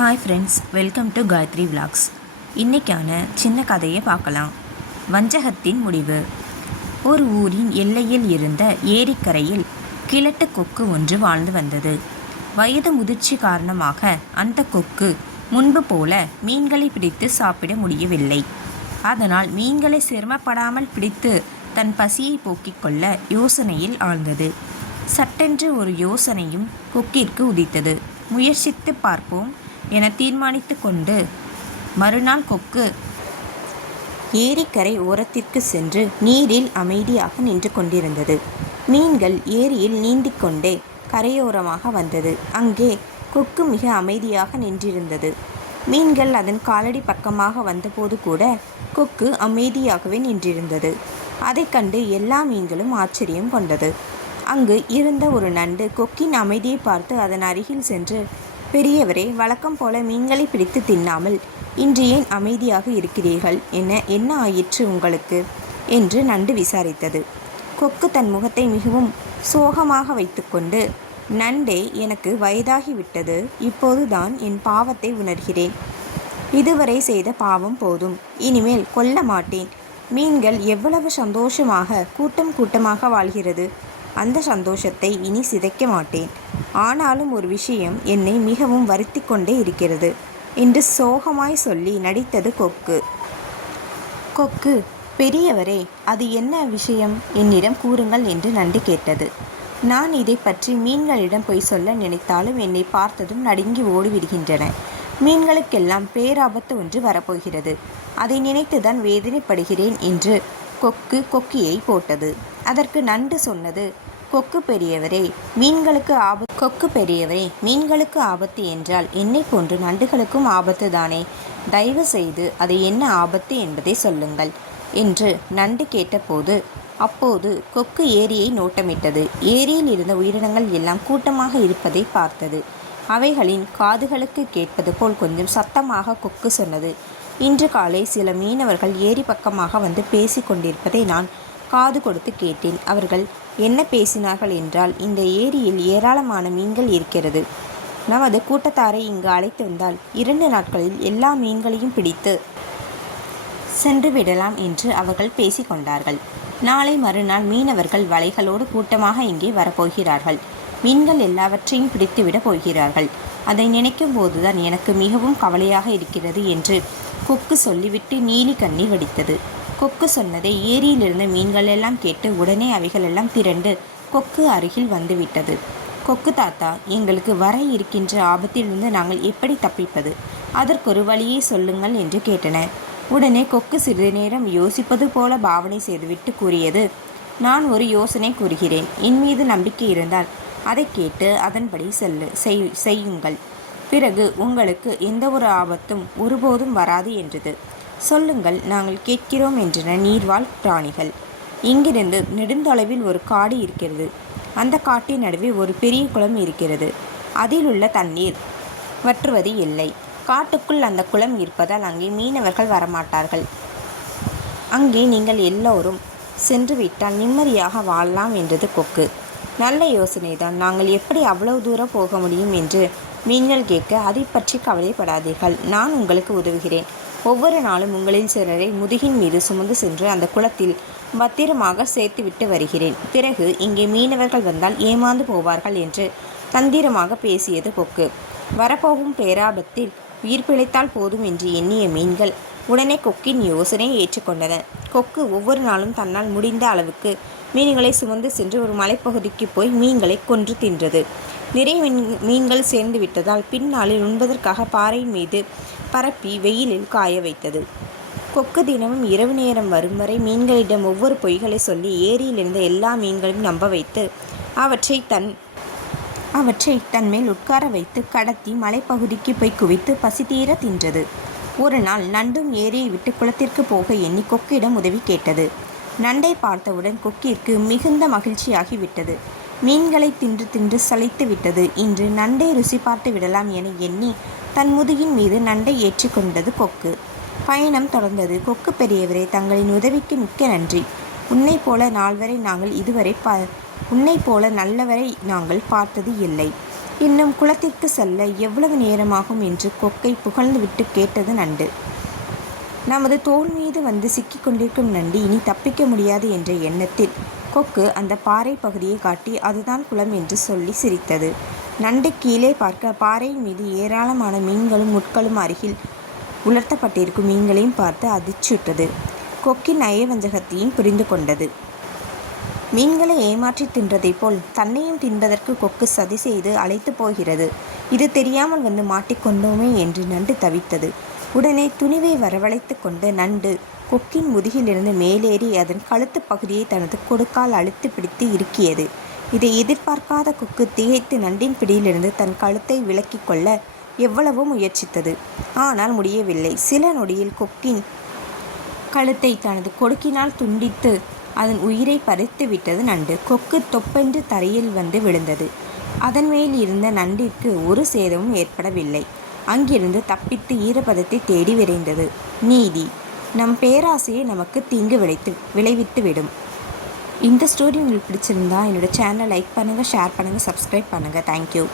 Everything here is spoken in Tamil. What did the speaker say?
Hi friends, welcome to Gayathri vlogs. இன்றைக்கான சின்ன கதையை பார்க்கலாம். வஞ்சகத்தின் முடிவு. ஒரு ஊரின் எல்லையில் இருந்த ஏரிக்கரையில் கிழட்டு கொக்கு ஒன்று வாழ்ந்து வந்தது. வயது முதிர்ச்சி காரணமாக அந்த கொக்கு முன்பு போல மீன்களை பிடித்து சாப்பிட முடியவில்லை. அதனால் மீன்களை சிரமப்படாமல் பிடித்து தன் பசியை போக்கிக் கொள்ள யோசனையில் ஆழ்ந்தது. சட்டென்று ஒரு யோசனையும் கொக்கிற்கு உதித்தது. முயற்சித்து பார்ப்போம் என தீர்மானித்து கொண்டு மறுநாள் கொக்கு ஏரிக்கரை ஓரத்திற்கு சென்று நீரில் அமைதியாக நின்று கொண்டிருந்தது. மீன்கள் ஏரியில் நீந்திக் கொண்டே கரையோரமாக வந்தது. அங்கே கொக்கு மிக அமைதியாக நின்றிருந்தது. மீன்கள் அதன் காலடி பக்கமாக வந்தபோது கூட கொக்கு அமைதியாகவே நின்றிருந்தது. அதை கண்டு எல்லா மீன்களும் ஆச்சரியம் கொண்டது. அங்கு இருந்த ஒரு நண்டு கொக்கின் அமைதியை பார்த்து அதன் அருகில் சென்று, பெரியவரே, வழக்கம் போல மீன்களை பிடித்து தின்னாமல் இன்று ஏன் அமைதியாக இருக்கிறீர்கள்? என்ன ஆயிற்று உங்களுக்கு என்று நண்டு விசாரித்தது. கொக்கு தன் முகத்தை மிகவும் சோகமாக வைத்துக்கொண்டு, நண்டே, எனக்கு வயதாகிவிட்டது. இப்போதுதான் என் பாவத்தை உணர்கிறேன். இதுவரை செய்த பாவம் போதும். இனிமேல் கொல்ல மாட்டேன். மீன்கள் எவ்வளவு சந்தோஷமாக கூட்டம் கூட்டமாக வாழ்கிறது. அந்த சந்தோஷத்தை இனி சிதைக்க மாட்டேன். ஆனாலும் ஒரு விஷயம் என்னை மிகவும் வருத்தி கொண்டே இருக்கிறது என்று சோகமாய் சொல்லி நடித்தது கொக்கு. கொக்கு, பெரியவரே, அது என்ன விஷயம்? என்னிடம் கூறுங்கள் என்று நண்டு கேட்டது. நான் இதை பற்றி மீன்களிடம் போய் சொல்ல நினைத்தாலும் என்னை பார்த்ததும் நடுங்கி ஓடிவிடுகின்றன. மீன்களுக்கெல்லாம் பேராபத்து ஒன்று வரப்போகிறது. அதை நினைத்துதான் வேதனைப்படுகிறேன் என்று கொக்கு கொக்கியை போட்டது. அதற்கு நண்டு சொன்னது, கொக்கு பெரியவரே, மீன்களுக்கு ஆபத்து என்றால் என்னை போன்று நண்டுகளுக்கும் ஆபத்து தானே? தயவு செய்து அது என்ன ஆபத்து என்பதை சொல்லுங்கள் என்று நண்டு கேட்டபோது, அப்போது கொக்கு ஏரியை நோட்டமிட்டது. ஏரியில் இருந்த உயிரினங்கள் எல்லாம் கூட்டமாக இருப்பதை பார்த்தது. அவைகளின் காதுகளுக்கு கேட்பது போல் கொஞ்சம் சத்தமாக கொக்கு சொன்னது, இன்று காலை சில மீனவர்கள் ஏரி பக்கமாக வந்து பேசி கொண்டிருப்பதை நான் காது கொடுத்து கேட்டேன். அவர்கள் என்ன பேசினார்கள் என்றால், இந்த ஏரியில் ஏராளமான மீன்கள் இருக்கிறது. நமது கூட்டத்தாரை இங்கு அழைத்து வந்தால் 2 நாட்களில் எல்லா மீன்களையும் பிடித்து சென்று விடலாம் என்று அவர்கள் பேசிக்கொண்டார்கள். நாளை மறுநாள் மீனவர்கள் வலைகளோடு கூட்டமாக இங்கே வரப்போகிறார்கள். மீன்கள் எல்லாவற்றையும் பிடித்துவிட போகிறார்கள். அதை நினைக்கும் போதுதான் எனக்கு மிகவும் கவலையாக இருக்கிறது என்று கொக்கு சொல்லிவிட்டு நீலி கண்ணீர் வடித்தது. கொக்கு சொன்னதை ஏரியிலிருந்த மீன்கள் எல்லாம் கேட்டு உடனே அவைகளெல்லாம் திரண்டு கொக்கு அருகில் வந்துவிட்டது. கொக்கு தாத்தா, எங்களுக்கு வர இருக்கின்ற ஆபத்திலிருந்து நாங்கள் எப்படி தப்பிப்பது? அதற்கொரு வழியை சொல்லுங்கள் என்று கேட்டன. உடனே கொக்கு சிறிது நேரம் யோசிப்பது போல பாவனை செய்துவிட்டு கூறியது, நான் ஒரு யோசனை கூறுகிறேன். என் மீது நம்பிக்கை இருந்தால் அதை கேட்டு அதன்படி செய்யுங்கள். பிறகு உங்களுக்கு எந்த ஒரு ஆபத்தும் ஒருபோதும் வராது என்றது. சொல்லுங்கள், நாங்கள் கேட்கிறோம் என்றன நீர்வாழ் பிராணிகள். இங்கிருந்து நெடுந்தொலைவில் ஒரு காடு இருக்கிறது. அந்த காட்டின் நடுவே ஒரு பெரிய குளம் இருக்கிறது. அதில் உள்ள தண்ணீர் வற்றுவது இல்லை. காட்டுக்குள் அந்த குளம் இருப்பதால் அங்கே மீனவர்கள் வரமாட்டார்கள். அங்கே நீங்கள் எல்லோரும் சென்று விட்டால் நிம்மதியாக வாழலாம் என்றது கொக்கு. நல்ல யோசனைதான். நாங்கள் எப்படி அவ்வளவு தூரம் போக முடியும் என்று மீன்கள் கேட்க, அதை பற்றி கவலைப்படாதீர்கள். நான் உங்களுக்கு உதவுகிறேன். ஒவ்வொரு நாளும் உங்களில் சிலரை முதுகின் மீது சுமந்து சென்று அந்த குளத்தில் பத்திரமாக சேர்த்துவிட்டு வருகிறேன். பிறகு இங்கே மீனவர்கள் வந்தால் ஏமாந்து போவார்கள் என்று தந்திரமாக பேசியது கொக்கு. வரப்போகும் பேராபத்தில் உயிர் பிழைத்தால் போதும் என்று எண்ணிய மீன்கள் உடனே கொக்கின் யோசனையை ஏற்றுக்கொண்டன. கொக்கு ஒவ்வொரு நாளும் தன்னால் முடிந்த அளவுக்கு மீன்களை சுமந்து சென்று ஒரு மலைப்பகுதிக்கு போய் மீன்களை கொன்று தின்றது. நிறைய மீன்கள் சேர்ந்து விட்டதால் பின்னாளில் உண்பதற்காக பாறையின் மீது பரப்பி வெயிலில் காய வைத்தது. கொக்கு தினமும் இரவு நேரம் வரும் வரை மீன்களிடம் ஒவ்வொரு பொய்களை சொல்லி ஏரியில் இருந்த எல்லா மீன்களையும் நம்ப வைத்து அவற்றை தன்மேல் உட்கார வைத்து கடத்தி மலைப்பகுதிக்கு போய் குவித்து பசி தீர தின்றது. ஒரு நாள் நண்டும் ஏரியை விட்டு குளத்திற்கு போக எண்ணி கொக்கிடம் உதவி கேட்டது. நண்டை பார்த்தவுடன் கொக்கிற்கு மிகுந்த மகிழ்ச்சியாகிவிட்டது. மீன்களை தின்று தின்று சளைத்து விட்டது. இன்று நண்டை ருசி பார்த்து விடலாம் என எண்ணி தன் முதுகின் மீது நண்டை ஏற்றி கொண்டது கொக்கு. பயணம் தொடர்ந்தது. கொக்கு பெரியவரே, தங்களின் உதவிக்கு மிக்க நன்றி. உன்னை போல நல்லவரை நாங்கள் பார்த்தது இல்லை. இன்னும் குளத்திற்கு செல்ல எவ்வளவு நேரமாகும் என்று கொக்கை புகழ்ந்துவிட்டு கேட்டது நண்டு. நமது தோள் மீது வந்து சிக்கிக் கொண்டிருக்கும் நண்டு இனி தப்பிக்க முடியாது என்ற எண்ணத்தில் கொக்கு அந்த பாறை பகுதியை காட்டி அதுதான் குளம் என்று சொல்லி சிரித்தது. நண்டு கீழே பார்க்க பாறையின் மீது ஏராளமான மீன்களும் முட்களும் அருகில் உலர்த்தப்பட்டிருக்கும் மீன்களையும் பார்த்து அதிர்ச்சியுற்றது. கொக்கின் நயவஞ்சகத்தையும் புரிந்து கொண்டது. மீன்களை ஏமாற்றி தின்றதை போல் தன்னையும் தின்பதற்கு கொக்கு சதி செய்து அழைத்து போகிறது. இது தெரியாமல் வந்து மாட்டிக்கொண்டோமே என்று நண்டு தவித்தது. உடனே துணிவை வரவழைத்து கொண்டு நண்டு கொக்கின் முதுகிலிருந்து மேலேறி அதன் கழுத்து பகுதியை தனது கொடுக்கால் அழுத்தி பிடித்து இறுக்கியது. இதை எதிர்பார்க்காத கொக்கு திகைத்து நண்டின் பிடியிலிருந்து தன் கழுத்தை விலக்கிக் கொள்ள எவ்வளவோ முயற்சித்தது. ஆனால் முடியவில்லை. சில நொடியில் கொக்கின் கழுத்தை தனது கொடுக்கினால் துண்டித்து அதன் உயிரை பறித்து விட்டது நண்டு. கொக்கு தொப்பென்று தரையில் வந்து விழுந்தது. அதன் மேல் இருந்த நண்டிற்கு ஒரு சேதமும் ஏற்படவில்லை. அங்கிருந்து தப்பித்து ஈரப்பதத்தை தேடி விரைந்தது. நீதி: நம் பேராசையை நமக்கு தீங்கு விளைவித்து விடும். இந்த ஸ்டோரி உங்களுக்கு பிடிச்சிருந்தா என்னோட சேனலை லைக் பண்ணுங்கள், ஷேர் பண்ணுங்கள், சப்ஸ்கிரைப் பண்ணுங்கள். தேங்க்யூ.